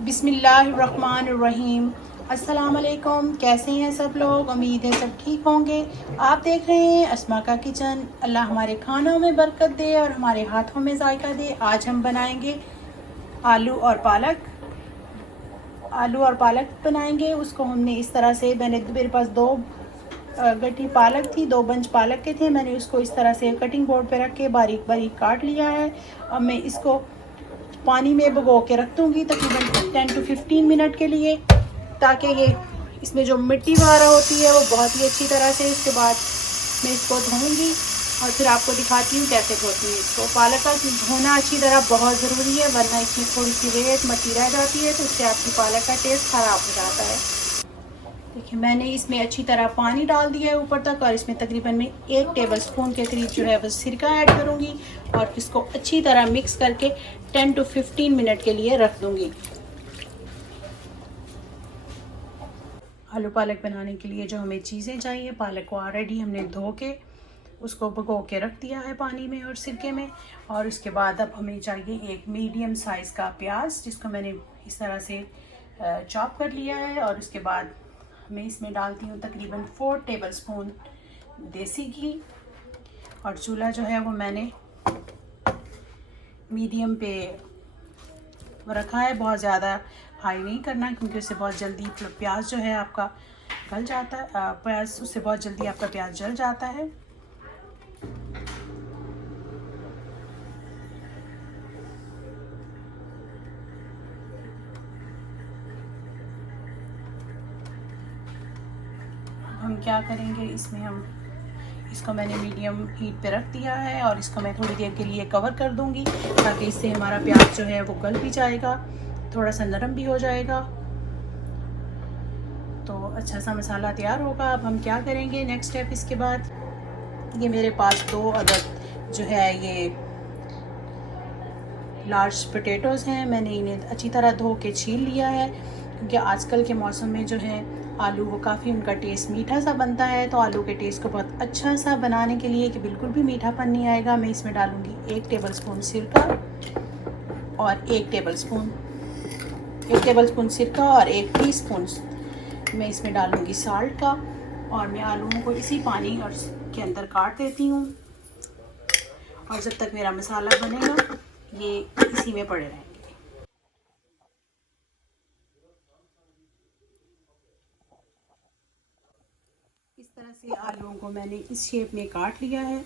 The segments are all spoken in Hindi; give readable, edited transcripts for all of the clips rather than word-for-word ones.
बिस्मिल्लाहिर्रहमानिर्रहीम। अस्सलाम वालेकुम। कैसे हैं सब लोग? उम्मीद है सब ठीक होंगे। आप देख रहे हैं अस्मा का किचन। अल्लाह हमारे खानों में बरकत दे और हमारे हाथों में जायका दे। आज हम बनाएंगे आलू और पालक। आलू और पालक बनाएंगे। उसको हमने इस तरह से, मेरे पास दो गट्ठी पालक थी, दो बंच पालक के थे। मैंने उसको इस तरह से कटिंग बोर्ड पे रख के बारीक बारीक काट लिया है। अब मैं इसको पानी में भिगो के रख दूँगी तकरीबन 10 to 15 मिनट के लिए, ताकि ये इसमें जो मिट्टी वगैरह होती है वो बहुत ही अच्छी तरह से, इसके बाद मैं इसको धोऊंगी और फिर आपको दिखाती हूँ कैसे धोती हूँ इसको। पालक का धोना अच्छी तरह बहुत ज़रूरी है, वरना इसमें थोड़ी सी रेत मट्टी रह जाती है तो उससे आपकी पालक का टेस्ट ख़राब हो जाता है। देखिए मैंने इसमें अच्छी तरह पानी डाल दिया है ऊपर तक, और इसमें तकरीबन मैं 1 टेबलस्पून के करीब जो है वो सिरका ऐड करूँगी और इसको अच्छी तरह मिक्स करके 10 to 15 मिनट के लिए रख दूँगी। आलू पालक बनाने के लिए जो हमें चीज़ें चाहिए, पालक को ऑलरेडी हमने धो के उसको भिगो के रख दिया है पानी में और सिरके में। और उसके बाद अब हमें चाहिए एक मीडियम साइज़ का प्याज, जिसको मैंने इस तरह से चॉप कर लिया है। और उसके बाद मैं इसमें डालती हूँ तकरीबन 4 टेबलस्पून देसी घी। और चूल्हा जो है वो मैंने मीडियम पे रखा है, बहुत ज़्यादा हाई नहीं करना, क्योंकि उससे बहुत जल्दी प्याज जो है आपका गल जाता है, उससे बहुत जल्दी आपका प्याज जल जाता है। हम क्या करेंगे, इसमें हम इसको मैंने मीडियम हीट पे रख दिया है और इसको मैं थोड़ी देर के लिए कवर कर दूंगी, ताकि इससे हमारा प्याज जो है वो गल भी जाएगा, थोड़ा सा नरम भी हो जाएगा, तो अच्छा सा मसाला तैयार होगा। अब हम क्या करेंगे नेक्स्ट स्टेप, इसके बाद ये मेरे पास 2 अदद जो है ये लार्ज पोटैटोज़ हैं। मैंने इन्हें अच्छी तरह धो के छील लिया है, क्योंकि आजकल के मौसम में जो है आलू वो काफ़ी उनका टेस्ट मीठा सा बनता है। तो आलू के टेस्ट को बहुत अच्छा सा बनाने के लिए कि बिल्कुल भी मीठापन नहीं आएगा, मैं इसमें डालूँगी 1 टेबलस्पून सिरका और 1 टेबलस्पून सिरका और 1 टीस्पून मैं इसमें डालूँगी साल्ट का। और मैं आलूओं को इसी पानी और के अंदर काट देती हूँ, और जब तक मेरा मसाला बनेगा ये इसी में पड़े रहेंगे। इस तरह से आलूओं को मैंने इस शेप में काट लिया है,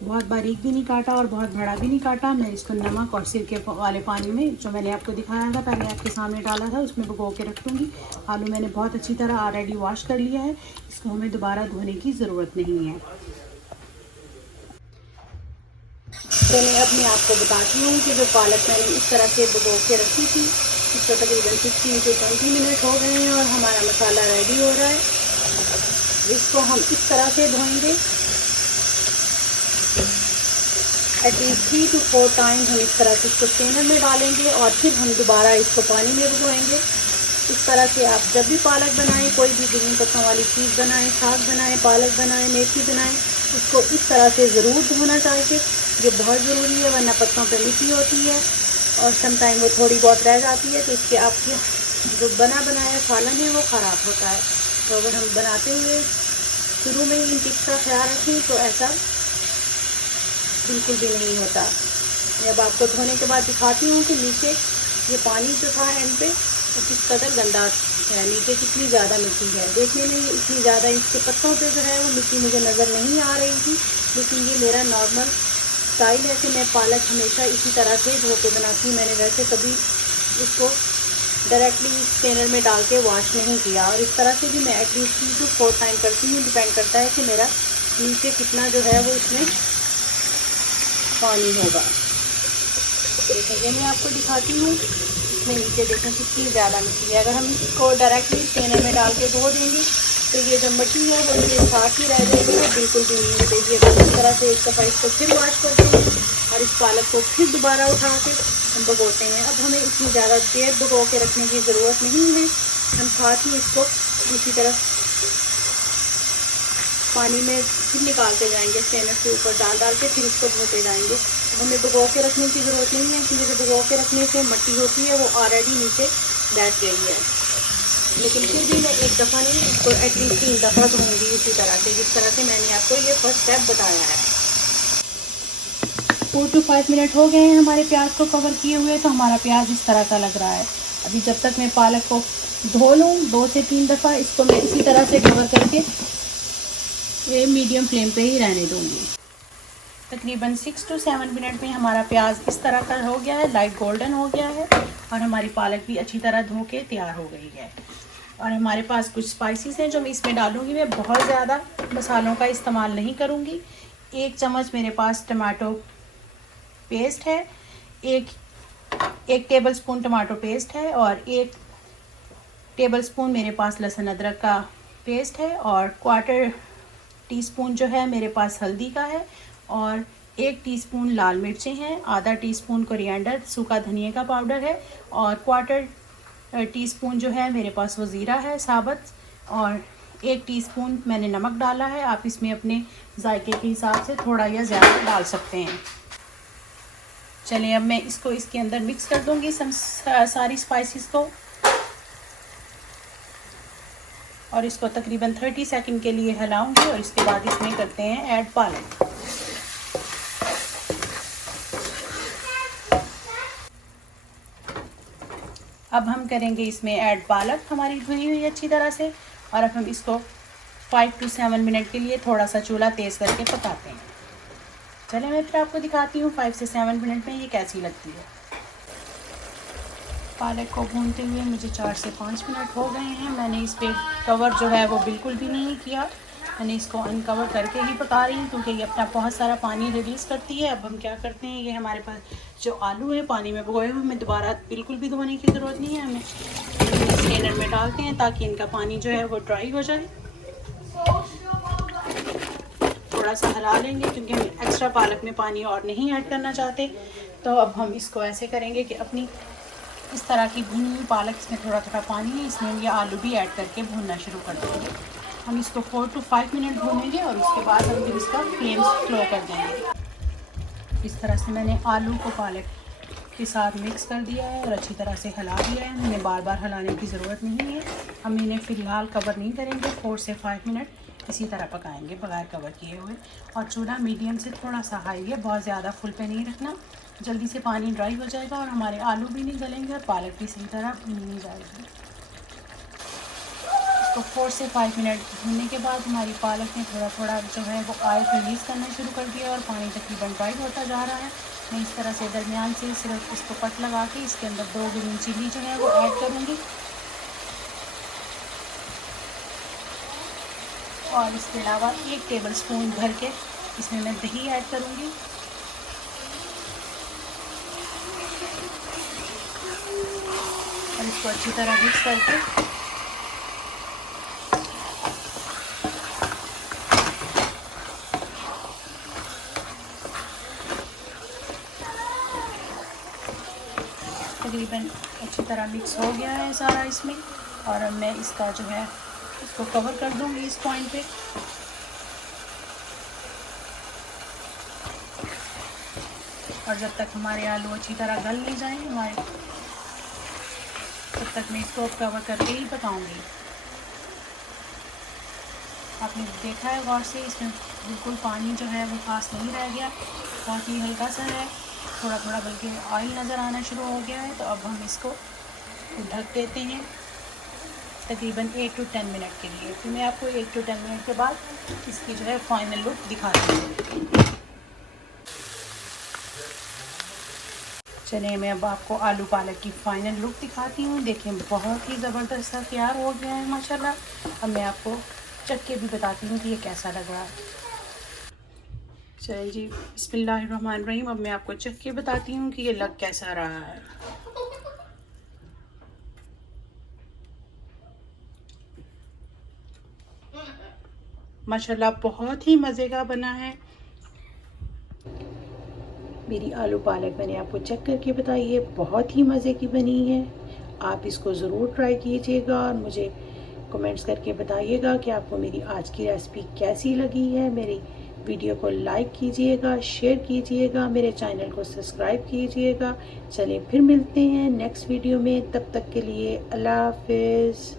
बहुत बारीक भी नहीं काटा और बहुत बड़ा भी नहीं काटा। मैं इसको नमक और सिरके वाले पानी में, जो मैंने आपको दिखाया था पहले आपके सामने डाला था, उसमें भिगो के रख दूँगी। आलू मैंने बहुत अच्छी तरह ऑलरेडी वॉश कर लिया है, इसको हमें दोबारा धोने की ज़रूरत नहीं है। तो मैं आपको बताती हूँ कि जो पालक मैंने इस तरह से भिगो के रखी थी, इसको तकरीबन 15 से 20 मिनट हो गए हैं और हमारा मसाला रेडी हो रहा है। इसको हम इस तरह से धोएंगे, एटलीस्ट 3 to 4 टाइम हम इस तरह से इसको स्ट्रेनर में डालेंगे और फिर हम दोबारा इसको पानी में भिगोएंगे। इस तरह से आप जब भी पालक बनाएं, कोई भी ग्रीन पत्तों वाली चीज़ बनाएं, साग बनाएं, पालक बनाएं, मेथी बनाएं, उसको इस तरह से ज़रूर धोना चाहिए। ये बहुत ज़रूरी है, वरना पत्तों पे मिट्टी होती है और समटाइम वो थोड़ी बहुत रह जाती है, तो इसके आपके जो बनाया सालन है वो ख़राब होता है। तो अगर हम बनाते हुए शुरू में ही इन टिप्स का ख्याल रखें तो ऐसा बिल्कुल भी नहीं होता। मैं अब आपको धोने के बाद दिखाती हूँ कि नीचे ये पानी जो था एंड पे तो किस कदर गंदा है, नीचे कितनी ज़्यादा मिट्टी है। देखने में ये इतनी ज़्यादा इसके पत्तों पे जो है वो मिट्टी मुझे नज़र नहीं आ रही थी, लेकिन ये मेरा नॉर्मल स्टाइल है कि मैं पालक हमेशा इसी तरह से धो के बनाती हूँ। मैंने वैसे कभी इसको डायरेक्टली स्ट्रेनर में डाल के वॉश नहीं किया, और इस तरह से भी मैं एटलीस्ट 3 to 4 टाइम करती हूँ। डिपेंड करता है कि मेरा नीचे कितना जो है वो इसमें पानी होगा। देखिए मैं आपको दिखाती हूँ, इसमें नीचे देखें कितनी ज़्यादा मिट्टी है। अगर हम इसको डायरेक्टली स्ट्रेनर में डाल के धो देंगे तो ये जो मिट्टी है वो मेरे साथ ही रह जाएगी, वो बिल्कुल भी नहीं मिटेगी। अगर इस तरह से एक दफ़ा इसको फिर वॉश करते हैं और इस पालक को फिर दोबारा उठा के हम भिगोते हैं। अब हमें इतनी ज़्यादा देर भिगो के रखने की ज़रूरत नहीं है, हम साथ ही इसको दूसरी तरफ पानी में फिर निकालते जाएंगे, स्ट्रेनर के ऊपर डाल के फिर इसको धोते जाएंगे। हमें भिगो के रखने की ज़रूरत नहीं है, क्योंकि भिगो के रखने से मिट्टी होती है वो ऑलरेडी नीचे बैठ गई है, लेकिन फिर भी मैं एक दफ़ा नहीं, इसको एटलीस्ट 3 दफ़ा धोऊंगी इसी तरह से, जिस तरह से मैंने आपको ये फर्स्ट स्टेप बताया है। 4 to 5 मिनट हो गए हैं हमारे प्याज को कवर किए हुए, तो हमारा प्याज इस तरह का लग रहा है। अभी जब तक मैं पालक को धो लूँ 2 से 3 दफ़ा, इसको मैं इसी तरह से कवर करके ये मीडियम फ्लेम पे ही रहने दूँगी। तकरीबन 6 to 7 मिनट में हमारा प्याज इस तरह का हो गया है, लाइट गोल्डन हो गया है, और हमारी पालक भी अच्छी तरह धो के तैयार हो गई है। और हमारे पास कुछ स्पाइसेस हैं जो मैं इसमें डालूँगी। मैं बहुत ज़्यादा मसालों का इस्तेमाल नहीं करूँगी। 1 चम्मच मेरे पास टमाटो पेस्ट है, एक टेबल स्पून टमाटो पेस्ट है, और 1 टेबल स्पून मेरे पास लहसुन अदरक का पेस्ट है, और 1/4 टीस्पून जो है मेरे पास हल्दी का है, और 1 टीस्पून लाल मिर्चें हैं, आधा टीस्पून कोरिएंडर सूखा धनिया का पाउडर है, और 1/4 टीस्पून जो है मेरे पास वो ज़ीरा है साबुत, और 1 टीस्पून मैंने नमक डाला है। आप इसमें अपने जायके के हिसाब से थोड़ा या ज़्यादा डाल सकते हैं। चलिए अब मैं इसको इसके अंदर मिक्स कर दूंगी सारी स्पाइसेस को, और इसको तकरीबन 30 सेकंड के लिए हिलाऊंगी, और इसके बाद इसमें करते हैं ऐड पालक। अब हम करेंगे इसमें ऐड पालक हमारी धुली हुई अच्छी तरह से, और अब हम इसको 5 to 7 मिनट के लिए थोड़ा सा चूल्हा तेज़ करके पकाते हैं। चलिए मैं फिर आपको दिखाती हूँ 5 से 7 मिनट में ये कैसी लगती है। पालक को भूनते हुए मुझे 4 से 5 मिनट हो गए हैं। मैंने इस पर कवर जो है वो बिल्कुल भी नहीं किया, मैंने इसको अनकवर करके ही पका रही हूँ, क्योंकि ये अपना बहुत सारा पानी रिलीज़ करती है। अब हम क्या करते हैं, ये हमारे पास जो आलू है पानी में भिगोए हुए, हमें दोबारा बिल्कुल भी धोने की ज़रूरत नहीं है, हमें स्ट्रेनर में डालते हैं ताकि इनका पानी जो है वो ड्राई हो जाए। थोड़ा सा हिला लेंगे क्योंकि हम एक्स्ट्रा पालक में पानी और नहीं ऐड करना चाहते। तो अब हम इसको ऐसे करेंगे कि अपनी इस तरह की भुनी हुई पालक, इसमें थोड़ा थोड़ा पानी है, इसमें ये आलू भी ऐड करके भूनना शुरू कर देंगे। हम इसको 4 to 5 मिनट भूनेंगे, और उसके बाद हम फिर इसका फ्लेम स्लो कर देंगे। इस तरह से मैंने आलू को पालक के साथ मिक्स कर दिया है और अच्छी तरह से हिला दिया है। हमें बार बार हिलाने की ज़रूरत नहीं है। हम इन्हें फ़िलहाल कवर नहीं करेंगे, 4 से 5 मिनट इसी तरह पकाएंगे बगैर कवर किए हुए। और चूल्हा मीडियम से थोड़ा सा हाई है, बहुत ज़्यादा फुल पे नहीं रखना, जल्दी से पानी ड्राई हो जाएगा और हमारे आलू भी नहीं गलेंगे और पालक भी सही तरह भून नहीं जाएगी। इसको 4 से 5 मिनट भूनने के बाद हमारी पालक ने थोड़ा थोड़ा जो है वो ऑयल रिलीज़ करना शुरू कर दिया और पानी तकरीबन ड्राई होता जा रहा है। मैं इस तरह से दरमियान से सिर्फ इसको कट लगा के इसके अंदर 2 ग्रीन चिली जो है वो ऐड करूँगी, और इसके अलावा 1 टेबल स्पून भर के इसमें मैं दही ऐड करूँगी। और इसको अच्छी तरह मिक्स करके तकरीबन अच्छी तरह मिक्स हो गया है सारा इसमें। और अब मैं इसका जो है इसको कवर कर दूँगी इस पॉइंट पे। और जब तक हमारे आलू अच्छी तरह गल नहीं जाए हमारे, तब तक मैं इसको कवर करके ही पकाऊंगी। आपने देखा है गौर से, इसमें बिल्कुल पानी जो है वो खास नहीं रह गया, बहुत ही हल्का सा है, थोड़ा थोड़ा बल्कि ऑयल नज़र आना शुरू हो गया है। तो अब हम इसको ढक देते हैं तकरीबन 8 to 10 मिनट के लिए। फिर मैं आपको 8 to 10 मिनट के बाद इसकी जो है फाइनल लुक दिखाती हूँ। चलिए मैं अब आपको आलू पालक की फ़ाइनल लुक दिखाती हूँ। देखिए बहुत ही ज़बरदस्त सा तैयार हो गया है माशाल्लाह। अब मैं आपको चख के भी बताती हूँ कि ये कैसा लग रहा है। चलिए जी, बिस्मिल्लाहिर्रहमानिर्रहीम। अब मैं आपको चख के बताती हूँ कि ये लग कैसा रहा है। माशाल्लाह बहुत ही मज़े का बना है। मेरी आलू पालक मैंने आपको चेक करके बताई है, बहुत ही मज़े की बनी है। आप इसको ज़रूर ट्राई कीजिएगा और मुझे कमेंट्स करके बताइएगा कि आपको मेरी आज की रेसिपी कैसी लगी है। मेरी वीडियो को लाइक कीजिएगा, शेयर कीजिएगा, मेरे चैनल को सब्सक्राइब कीजिएगा। चलिए फिर मिलते हैं नेक्स्ट वीडियो में, तब तक के लिए अल्लाह हाफिज़।